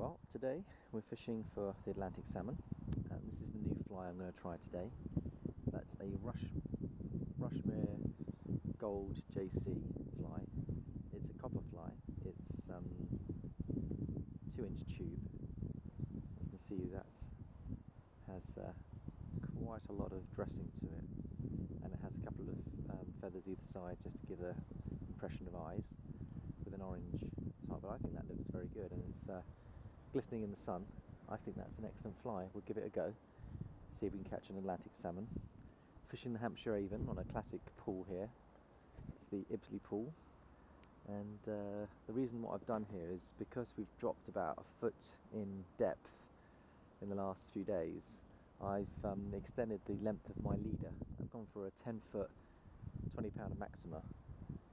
Well, today we're fishing for the Atlantic salmon, and this is the new fly I'm going to try today. That's a Rushmere Gold JC fly. It's a copper fly. It's 2-inch tube. You can see that has quite a lot of dressing to it, and it has a couple of feathers either side just to give the impression of eyes with an orange top. But I think that looks very good, and it's glistening in the sun. I think that's an excellent fly. We'll give it a go, see if we can catch an Atlantic salmon. Fishing the Hampshire Avon on a classic pool here. It's the Ibsley Pool, and the reason what I've done here is because we've dropped about a foot in depth in the last few days. I've extended the length of my leader. I've gone for a 10-foot 20-pounder maxima,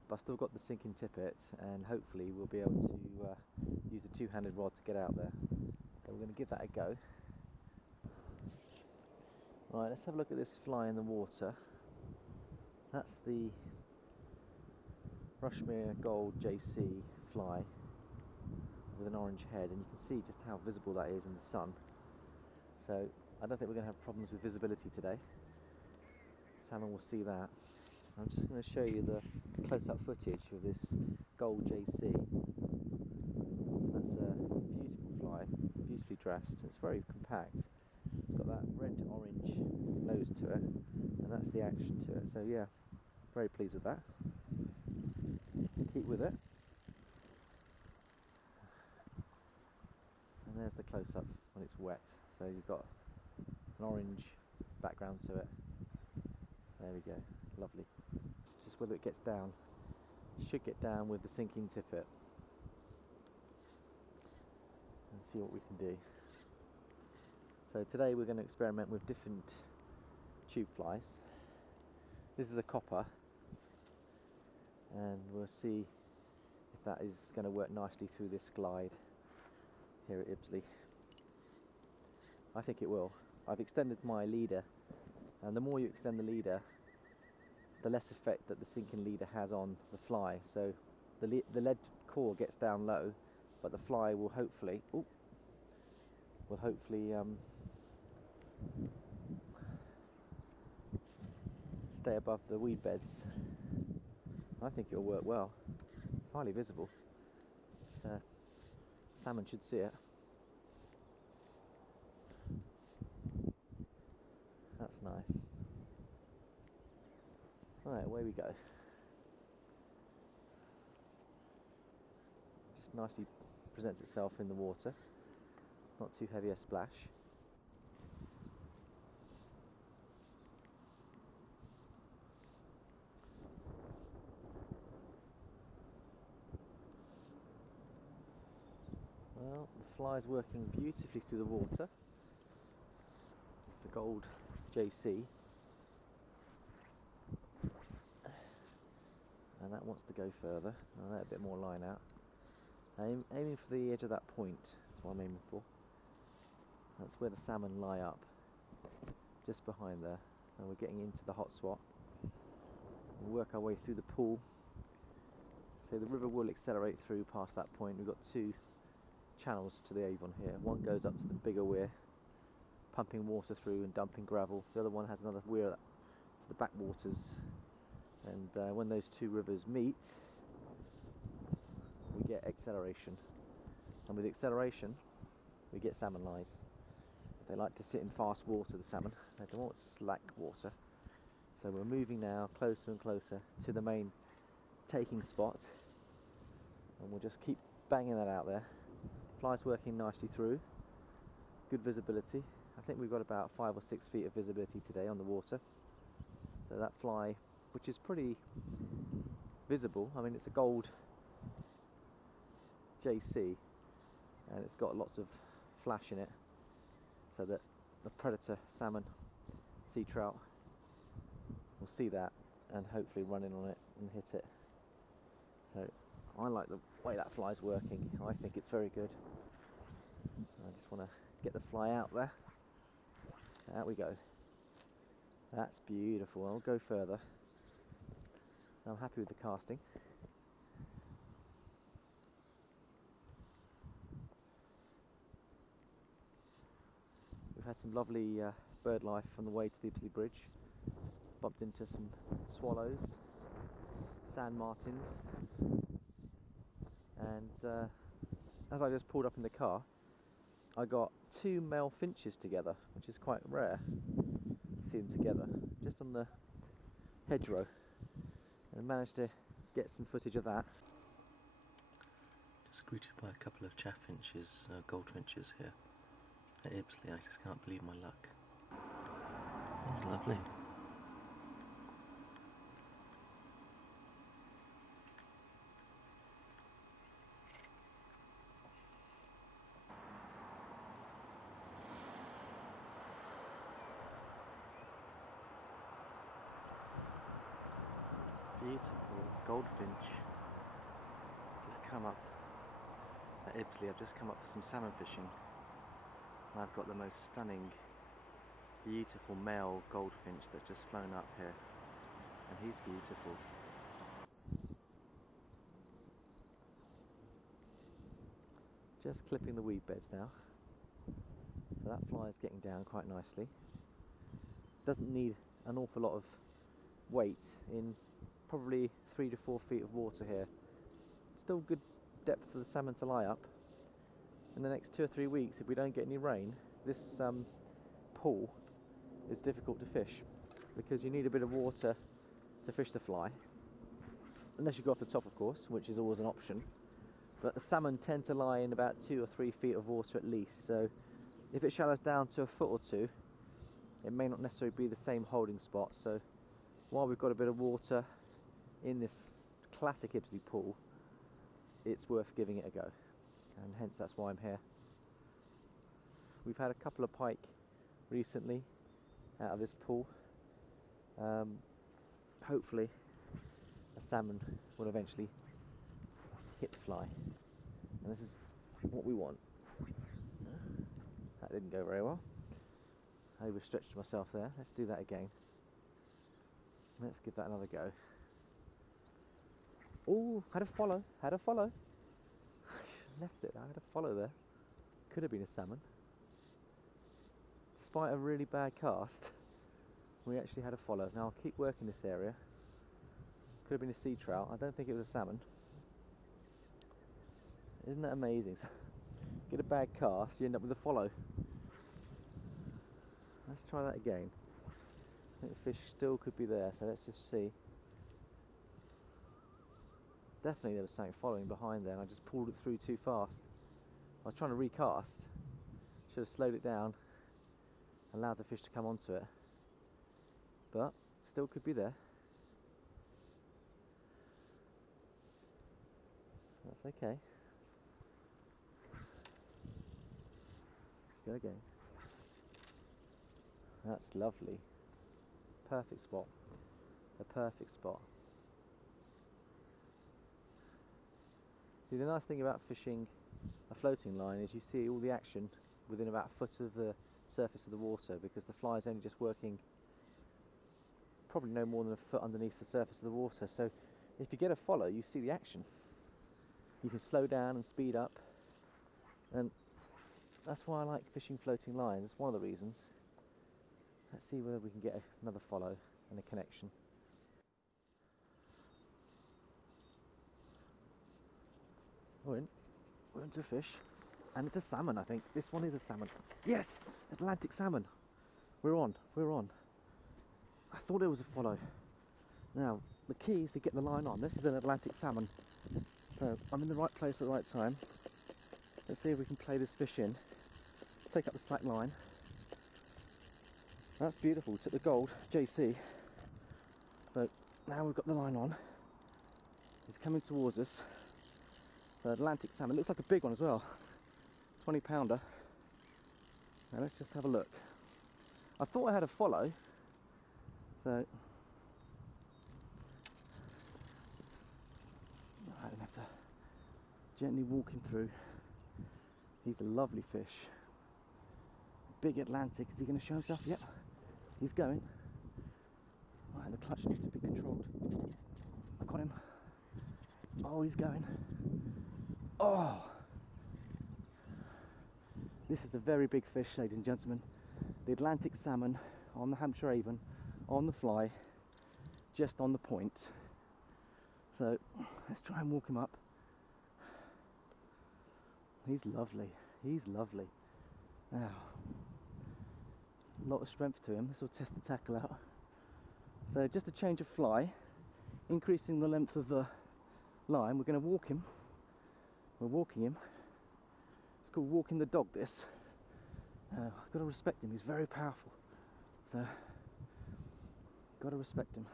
but I've still got the sinking tippet, and hopefully we'll be able to use the two-handed rod to get out there. So we're going to give that a go. Right, let's have a look at this fly in the water. That's the Rushmere Gold JC fly with an orange head, and you can see just how visible that is in the sun. So I don't think we're going to have problems with visibility today. Salmon will see that. So I'm just going to show you the close-up footage of this Gold JC. That's a beautiful fly, beautifully dressed. It's very compact. It's got that red-orange nose to it, and that's the action to it. So yeah, very pleased with that. Keep with it. And there's the close-up when it's wet. So you've got an orange background to it. There we go, lovely. Just whether it gets down. It should get down with the sinking tippet. And see what we can do. So today we're going to experiment with different tube flies. This is a copper, and we'll see if that is going to work nicely through this glide here at Ibsley. I think it will. I've extended my leader, and the more you extend the leader, the less effect that the sinking leader has on the fly. So the lead core gets down low, but the fly will hopefully stay above the weed beds. I think it'll work well. It's highly visible. So salmon should see it. That's nice. Right, away we go. Just nicely presents itself in the water. Not too heavy a splash. Well, the fly's working beautifully through the water. It's a Gold JC. And that wants to go further. I'll let a bit more line out. Aiming for the edge of that point. That's what I'm aiming for. That's where the salmon lie up, just behind there. So we're getting into the hot spot. We'll work our way through the pool. So the river will accelerate through past that point. We've got two channels to the Avon here. One goes up to the bigger weir, pumping water through and dumping gravel. The other one has another weir to the backwaters. And when those two rivers meet, we get acceleration. And with acceleration, we get salmon lies. They like to sit in fast water, the salmon. They don't want slack water. So we're moving now closer and closer to the main taking spot. And we'll just keep banging that out there. Fly's working nicely through. Good visibility. I think we've got about 5 or 6 feet of visibility today on the water. So that fly, which is pretty visible. I mean, it's a Gold JC, and it's got lots of flash in it, so that the predator salmon, sea trout, will see that and hopefully run in on it and hit it. So I like the way that fly's working. I think it's very good. I just want to get the fly out there. Out we go. That's beautiful. I'll go further. So I'm happy with the casting. had some lovely bird life on the way to the Ibsley Bridge. Bumped into some swallows, sand martins, and as I just pulled up in the car, I got 2 male finches together, which is quite rare to see them together, just on the hedgerow, and managed to get some footage of that. Just greeted by a couple of chaffinches, goldfinches here at Ibsley. I just can't believe my luck. That's lovely. Beautiful goldfinch just come up at Ibsley. I've just come up for some salmon fishing, and I've got the most stunning, beautiful male goldfinch that's just flown up here, and he's beautiful. Just clipping the weed beds now, so that fly is getting down quite nicely. Doesn't need an awful lot of weight in probably 3 to 4 feet of water here. Still good depth for the salmon to lie up. In the next 2 or 3 weeks, if we don't get any rain, this pool is difficult to fish because you need a bit of water to fish the fly, unless you go off the top, of course, which is always an option. But the salmon tend to lie in about 2 or 3 feet of water at least, so if it shallows down to a foot or two, it may not necessarily be the same holding spot. So while we've got a bit of water in this classic Ibsley pool, it's worth giving it a go, and hence that's why I'm here. We've had a couple of pike recently out of this pool. Hopefully a salmon will eventually hit the fly, and this is what we want. That didn't go very well. I overstretched myself there. Let's do that again. Let's give that another go. Oh, had a follow, had a follow. I should have left it, I had a follow there. Could have been a salmon. Despite a really bad cast, we actually had a follow. Now I'll keep working this area. Could have been a sea trout, I don't think it was a salmon. Isn't that amazing? Get a bad cast, you end up with a follow. Let's try that again. I think the fish still could be there, so let's just see. Definitely there was something following behind there, and I just pulled it through too fast. I was trying to recast. Should have slowed it down, allowed the fish to come onto it. But still could be there. That's okay. Let's go again. That's lovely. Perfect spot. A perfect spot. See, the nice thing about fishing a floating line is you see all the action within about a foot of the surface of the water, because the fly is only just working probably no more than a foot underneath the surface of the water. So if you get a follow, you see the action. You can slow down and speed up, and that's why I like fishing floating lines. It's one of the reasons. Let's see whether we can get another follow and a connection. We're into a fish, and it's a salmon, I think. This one is a salmon. Yes! Atlantic salmon. We're on. I thought it was a follow. Now, the key is to get the line on. This is an Atlantic salmon. So, I'm in the right place at the right time. Let's see if we can play this fish in. Take up the slack line. That's beautiful. Took the Gold JC. So, now we've got the line on. He's coming towards us. The Atlantic salmon, looks like a big one as well, 20 pounder. Now let's just have a look. I thought I had a follow, so I'm going to have to gently walk him through. He's a lovely fish. Big Atlantic. Is he going to show himself? Yep, he's going. Right, the clutch needs to be controlled. I got him. Oh, he's going. Oh! This is a very big fish, ladies and gentlemen. the Atlantic salmon on the Hampshire Avon, on the fly, just on the point. So let's try and walk him up. He's lovely, he's lovely. Now, a lot of strength to him. This will test the tackle out. So just a change of fly, increasing the length of the line. We're going to walk him. We're walking him. It's called walking the dog, this. I've got to respect him, he's very powerful. So, got to respect him.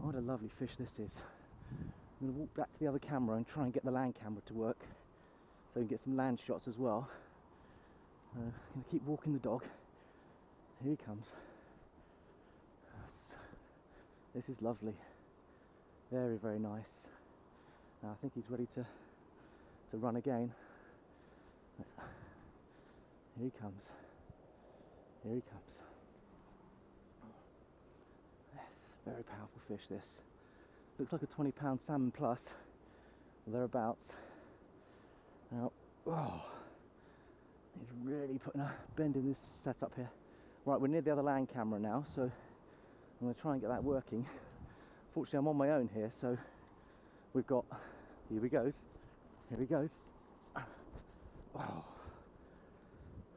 What a lovely fish this is. I'm going to walk back to the other camera and try and get the land camera to work, so we can get some land shots as well. I'm going to keep walking the dog. Here he comes. This is lovely. Very, very nice. Now I think he's ready to run again. Here he comes. Here he comes. Yes, very powerful fish this. Looks like a 20-pound salmon plus, or thereabouts. Now, oh, he's really putting a bend in this setup here. Right, we're near the other land camera now, so I'm going to try and get that working. Fortunately, I'm on my own here, so we've got, here he goes, here he goes. Oh.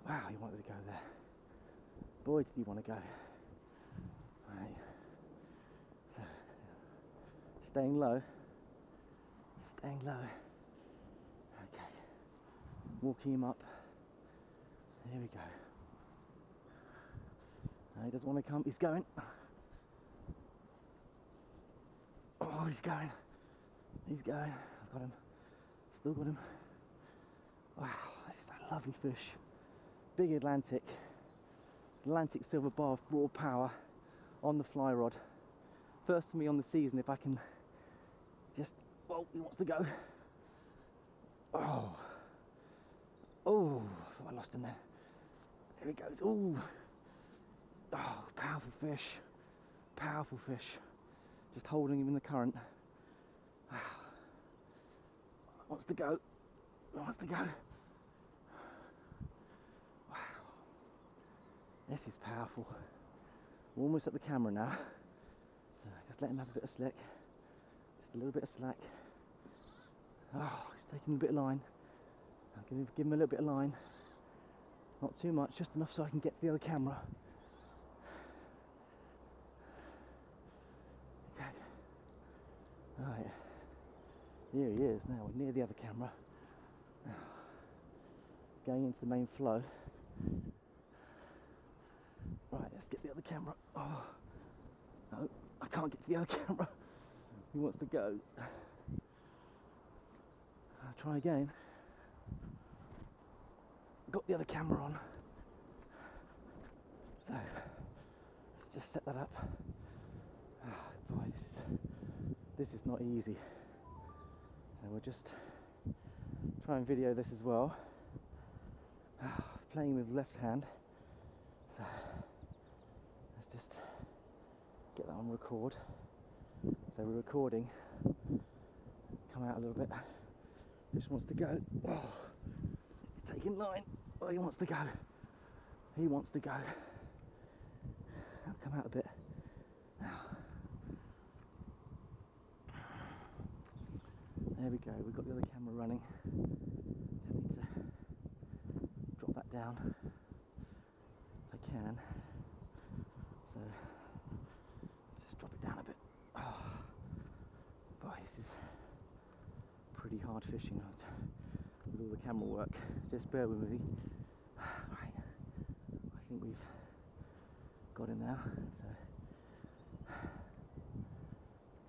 Wow, he wanted to go there. Boy, did he want to go. Right. So, staying low. Staying low. Okay. Walking him up. Here we go. No, he doesn't want to come. He's going. Oh, he's going. He's going. I've got him. Still got him. Wow, this is a lovely fish. Big Atlantic silver bar of raw power on the fly rod. First for me on the season, if I can just, well, he wants to go. Oh, I thought I lost him there. There he goes. Oh, powerful fish, powerful fish. Just holding him in the current. Wants to go, wants to go. This is powerful. We're almost at the camera now. So just let him have a bit of slick. Just a little bit of slack. Oh, he's taking a bit of line. I'm going to give him a little bit of line. Not too much, just enough so I can get to the other camera. Okay. Right. Here he is now. We're near the other camera. Now, it's going into the main flow. Right, let's get the other camera. Oh, no, I can't get to the other camera. He wants to go. I'll try again. Got the other camera on. So, let's just set that up. Oh, boy, this is not easy. So we'll just try and video this as well. Playing with left hand. So let's just get that on record. So we're recording. Come out a little bit. Fish wants to go. Oh, he's taking line. Oh, he wants to go. He wants to go. I'll come out a bit. Now. There we go. We've got the other camera running. Just need to drop that down. I can. So let's just drop it down a bit. Oh, boy, this is pretty hard fishing with all the camera work. Just bear with me. Right, I think we've got him now. So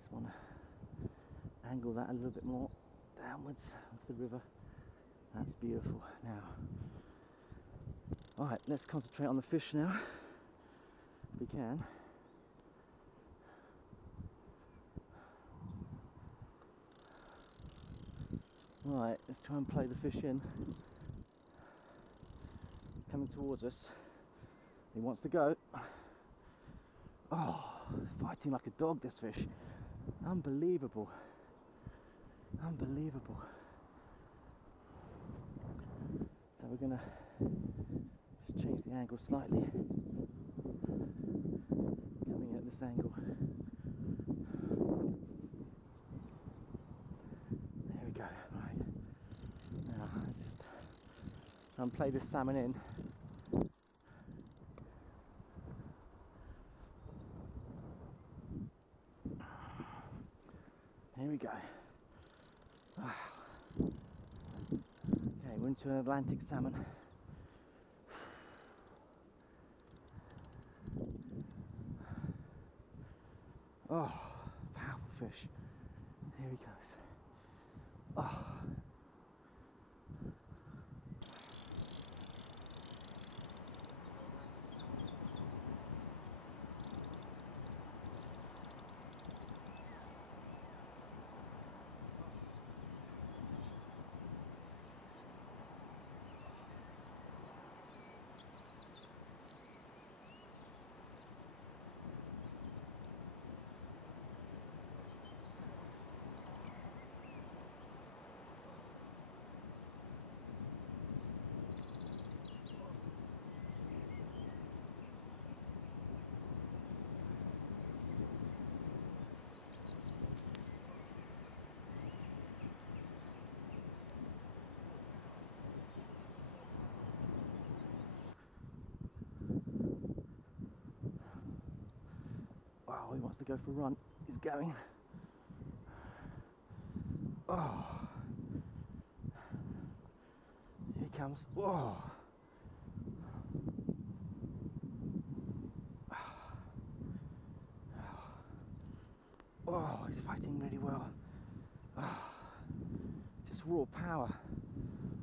just want to angle that a little bit more downwards onto the river. That's beautiful. Now, alright, let's concentrate on the fish now, if we can. Right, let's try and play the fish in. He's coming towards us. He wants to go. Oh, fighting like a dog, this fish. Unbelievable. Unbelievable. So we're gonna just to change the angle slightly. Coming at this angle. There we go. Right. Now let's just play this salmon in. Here we go. Wow. Okay, we're into an Atlantic salmon. Oh, powerful fish. Here he goes. Oh. Wow, he wants to go for a run. He's going. Oh. Here he comes. Whoa. Oh, he's fighting really well. Oh. Just raw power.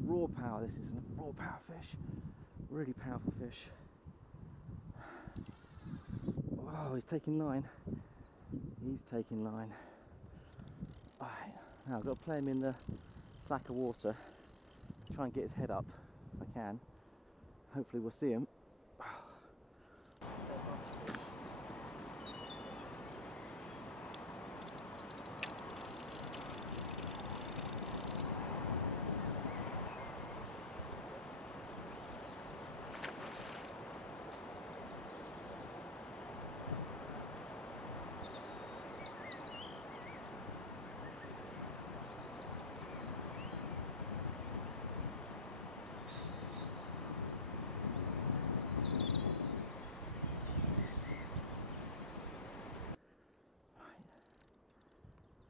Raw power. This is a raw power fish. Really powerful fish. Oh, he's taking line. He's taking line. Alright, now I've got to play him in the slacker water. Try and get his head up if I can. Hopefully we'll see him.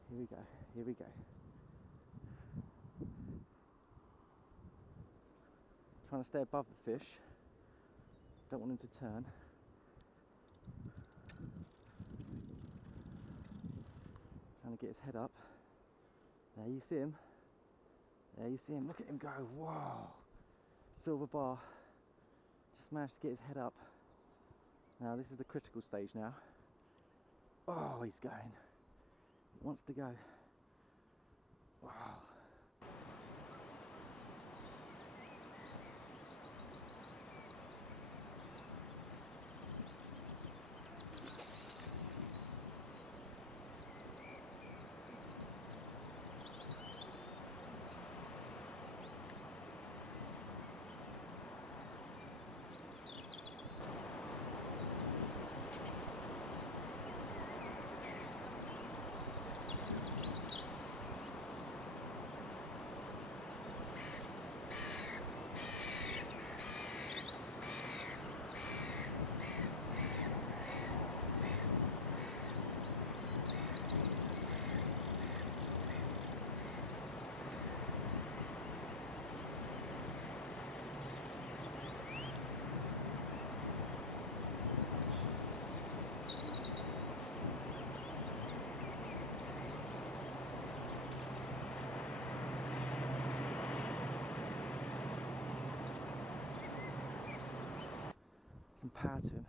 Here we go, here we go. Trying to stay above the fish. Don't want him to turn. Trying to get his head up. There you see him. There you see him. Look at him go. Whoa! Silver bar. Just managed to get his head up. Now this is the critical stage now. Oh, he's going. He wants to go. Wow. Some power to him.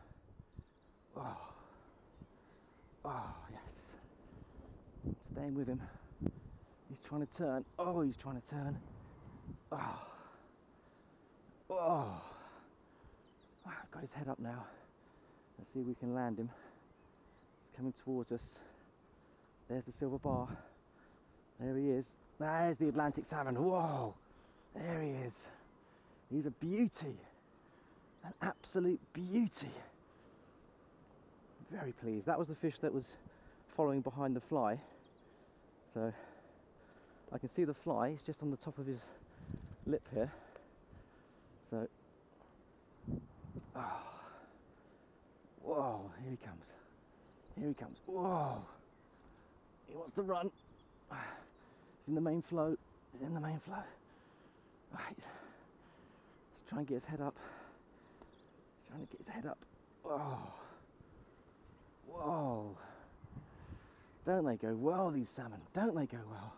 Oh, oh yes. Staying with him. He's trying to turn. Oh, he's trying to turn. Oh, oh. I've got his head up now. Let's see if we can land him. He's coming towards us. There's the silver bar. There he is. There's the Atlantic salmon. Whoa! There he is. He's a beauty. An absolute beauty. Very pleased. That was the fish that was following behind the fly. So I can see the fly, it's just on the top of his lip here. So, oh, whoa, here he comes. Here he comes. Whoa, he wants to run. He's in the main flow. He's in the main flow. Right, let's try and get his head up. Trying to get his head up. Oh, whoa. Don't they go well, these salmon? Don't they go well?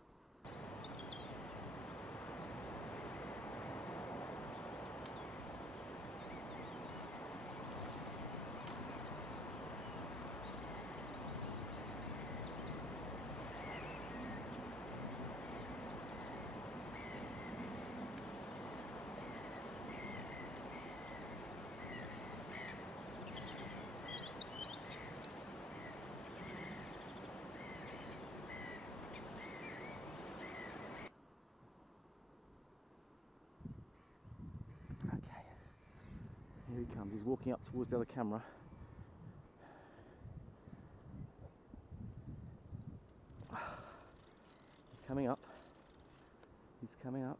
Here he comes, he's walking up towards the other camera. He's coming up. He's coming up.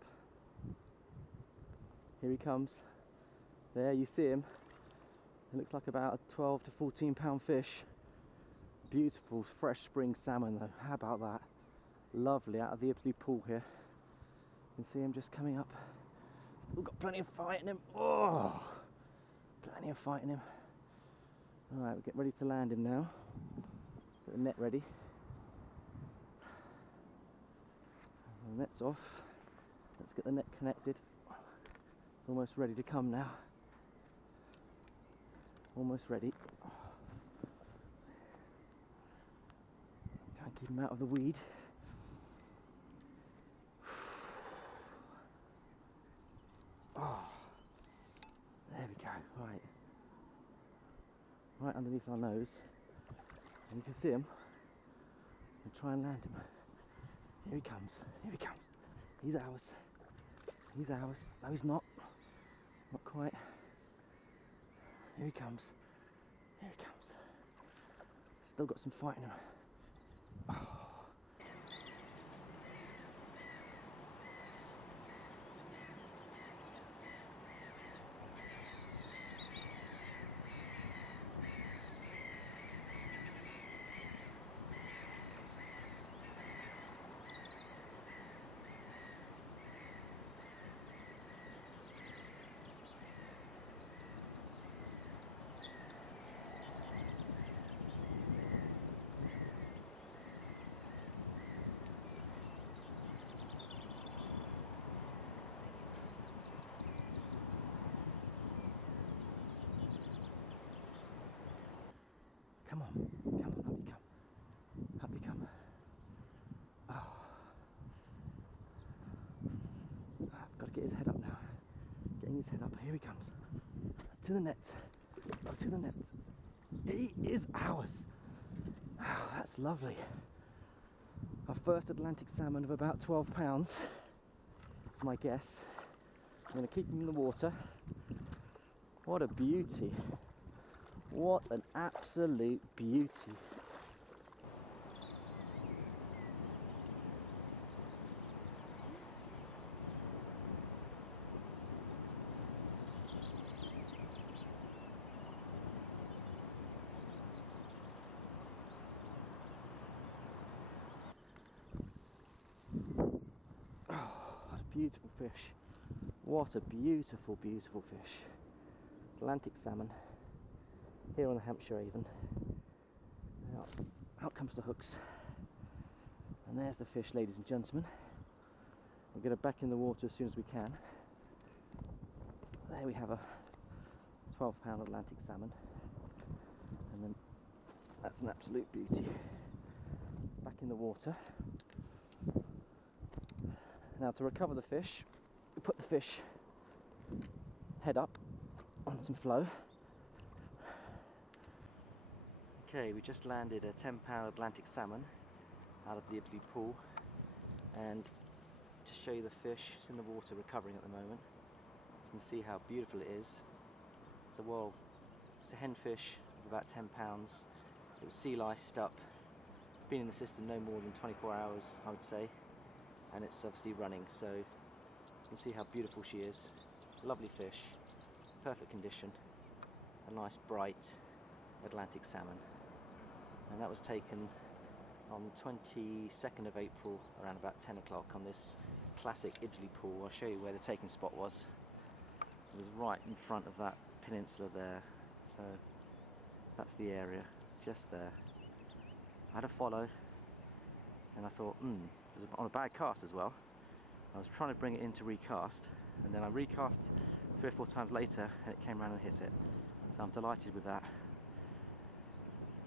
Here he comes. There, you see him. It looks like about a 12 to 14 pound fish. Beautiful fresh spring salmon though, how about that? Lovely, out of the Ibsley Pool here. You can see him just coming up. Still got plenty of fight in him. Oh! Plenty of fight in him. Alright, we'll get ready to land him now. Get the net ready. The net's off. Let's get the net connected. It's almost ready to come now. Almost ready. Try and keep him out of the weed. Oh. There we go, right underneath our nose, and you can see him, and try and land him. Here he comes, he's ours, no he's not quite, here he comes, still got some fight in him. Oh. Come on, up you come. Oh. I've got to get his head up now. Getting his head up, here he comes. To the net, He is ours. Oh, that's lovely. Our first Atlantic salmon of about 12 pounds. That's my guess. I'm going to keep him in the water. What a beauty. What an absolute beauty. Oh, what a beautiful fish. What a beautiful, beautiful fish. Atlantic salmon. Here on the Hampshire Avon. Out comes the hooks. And there's the fish, ladies and gentlemen. We'll get her back in the water as soon as we can. There we have a 12-pound Atlantic salmon. And then that's an absolute beauty. Back in the water. Now to recover the fish, we put the fish head up on some flow. Okay, we just landed a 10-pound Atlantic salmon out of the Ibsley Pool, and to show you the fish, it's in the water recovering at the moment. You can see how beautiful it is. It's a hen fish of about 10 pounds. It was sea liced up, been in the system no more than 24 hours, I would say, and it's obviously running, so you can see how beautiful she is. Lovely fish, perfect condition, a nice bright Atlantic salmon, and that was taken on the 22nd of April around about 10 o'clock on this classic Ibsley Pool. I'll show you where the taking spot was. It was right in front of that peninsula there, so that's the area, just there. I had a follow, and I thought, it was on a bad cast as well. I was trying to bring it in to recast, and then I recast 3 or 4 times later, and it came around and hit it. So I'm delighted with that.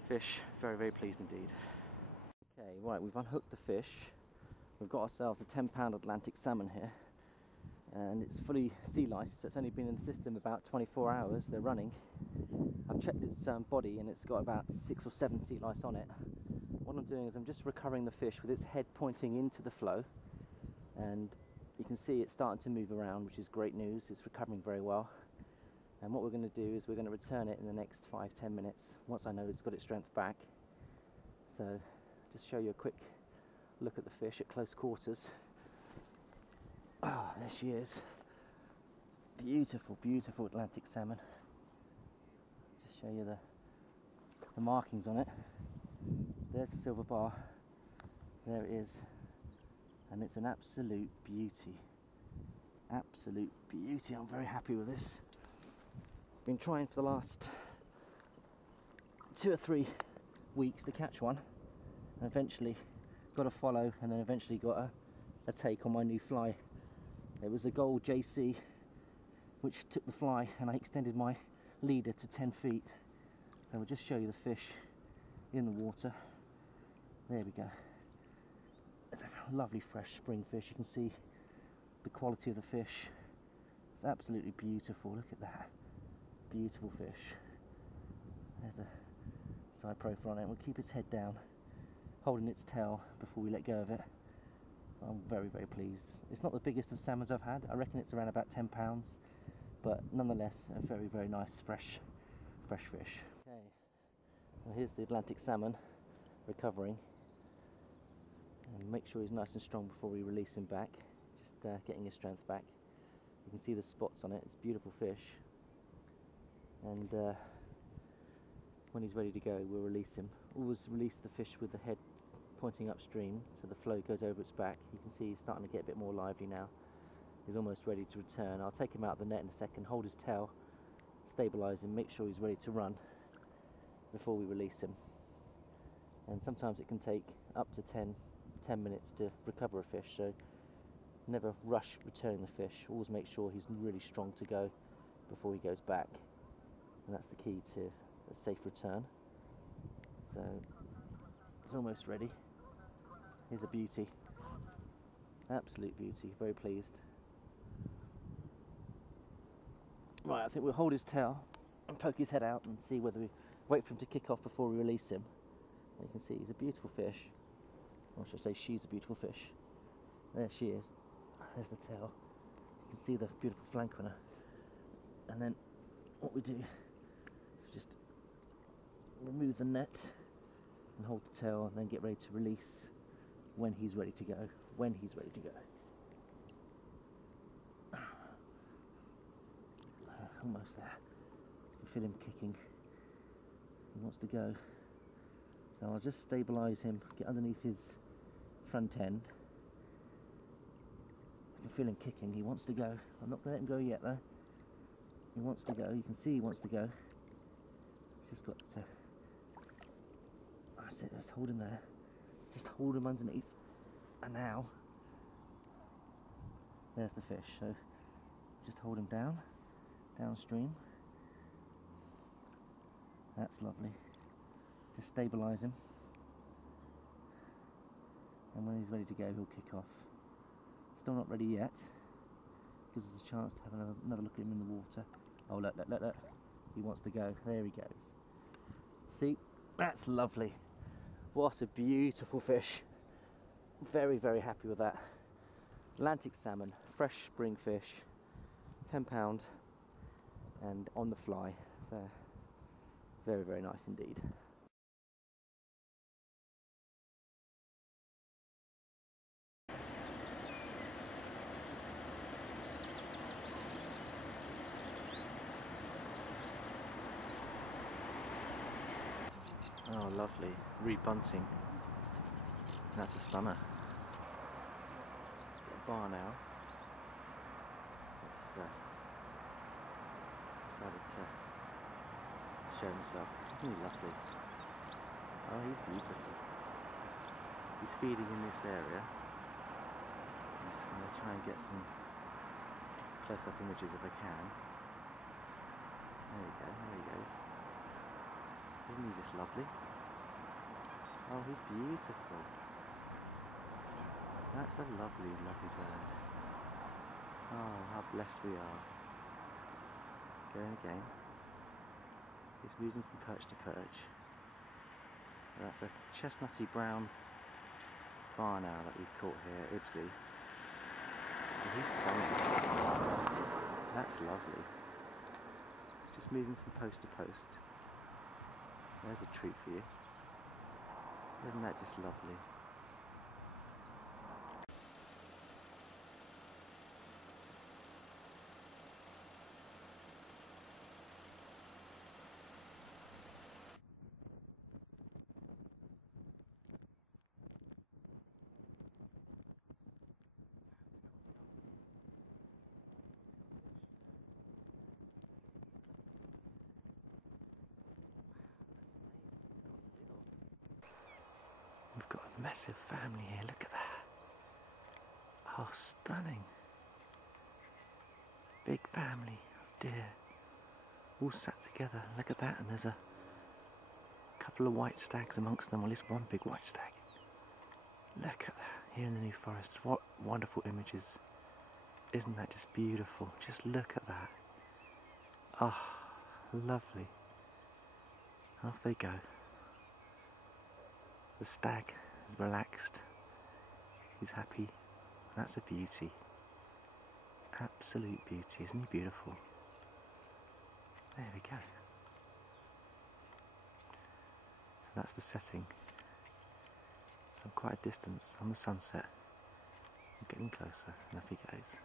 Fish, very, very pleased indeed. Okay, right, we've unhooked the fish. We've got ourselves a 10-pound Atlantic salmon here, and it's fully sea liced, so it's only been in the system about 24 hours. They're running. I've checked its body, and it's got about 6 or 7 sea lice on it. What I'm doing is I'm just recovering the fish with its head pointing into the flow, and you can see it's starting to move around, which is great news. It's recovering very well, and what we're going to do is we're going to return it in the next 5-10 minutes once I know it's got its strength back. So just show you a quick look at the fish at close quarters. Oh, there she is. Beautiful, beautiful Atlantic salmon. Just show you the markings on it. There's the silver bar. There it is. And it's an absolute beauty. Absolute beauty. I'm very happy with this. Been trying for the last 2 or 3 weeks to catch one. And eventually got a follow, and then eventually got a take on my new fly. It was a Gold JC which took the fly, and I extended my leader to 10 feet. So we'll just show you the fish in the water. There we go. It's a lovely fresh spring fish. You can see the quality of the fish. It's absolutely beautiful. Look at that. Beautiful fish. There's the side profile on it. We'll keep its head down, holding its tail before we let go of it. I'm very, very pleased. It's not the biggest of salmons I've had. I reckon it's around about 10 pounds, but nonetheless a very, very nice fresh fish. Okay, well, here's the Atlantic salmon recovering, and make sure he's nice and strong before we release him back. Just getting his strength back. You can see the spots on it. It's a beautiful fish, and when he's ready to go, we'll release him. Always release the fish with the head pointing upstream so the flow goes over its back. You can see he's starting to get a bit more lively now. He's almost ready to return. I'll take him out of the net in a second, hold his tail, stabilise him, make sure he's ready to run before we release him. And sometimes it can take up to 10 minutes to recover a fish, so never rush returning the fish. Always make sure he's really strong to go before he goes back, and that's the key to a safe return. So it's almost ready. Here's a beauty, absolute beauty. Very pleased. Right, I think we'll hold his tail and poke his head out and see whether we wait for him to kick off before we release him. And you can see he's a beautiful fish, or should I say she's a beautiful fish. There she is. There's the tail. You can see the beautiful flank on her. And then what we do is just remove the net and hold the tail, and then get ready to release when he's ready to go. When he's ready to go. Almost there. You can feel him kicking. He wants to go. So I'll just stabilise him, get underneath his front end. You can feel him kicking. He wants to go. I'm not going to let him go yet though. He wants to go. You can see he wants to go. He's just got to... That's it, let's hold him there. Just hold him underneath. And now, there's the fish. So just hold him down, downstream. That's lovely. Just stabilise him. And when he's ready to go, he'll kick off. Still not ready yet. Gives us a chance to have another look at him in the water. Oh, look. He wants to go. There he goes. See? That's lovely. What a beautiful fish. Very, very happy with that. Atlantic salmon, fresh spring fish, 10 pound. and on the fly. So very, very nice indeed. Oh, lovely. Rebunting. That's a stunner. Got a bar now. It's decided to show himself. Isn't he lovely? Oh, he's beautiful. He's feeding in this area. I'm just going to try and get some close-up images if I can. There we go, there he goes. Isn't he just lovely? Oh, he's beautiful. That's a lovely, lovely bird. Oh, how blessed we are. Going again. He's moving from perch to perch. So that's a chestnutty brown barn owl that we've caught here at Ibsley. And he's stunning. That's lovely. He's just moving from post to post. There's a treat for you. Isn't that just lovely? We've got a massive family here, look at that. Oh, stunning. Big family of deer. All sat together, look at that, and there's a couple of white stags amongst them, or at least one big white stag. Look at that, here in the New Forest. What wonderful images. Isn't that just beautiful? Just look at that. Oh, lovely. Off they go. The stag is relaxed, he's happy, that's a beauty, absolute beauty, isn't he beautiful? There we go. So that's the setting. So I'm quite a distance on the sunset, I'm getting closer, and off he goes.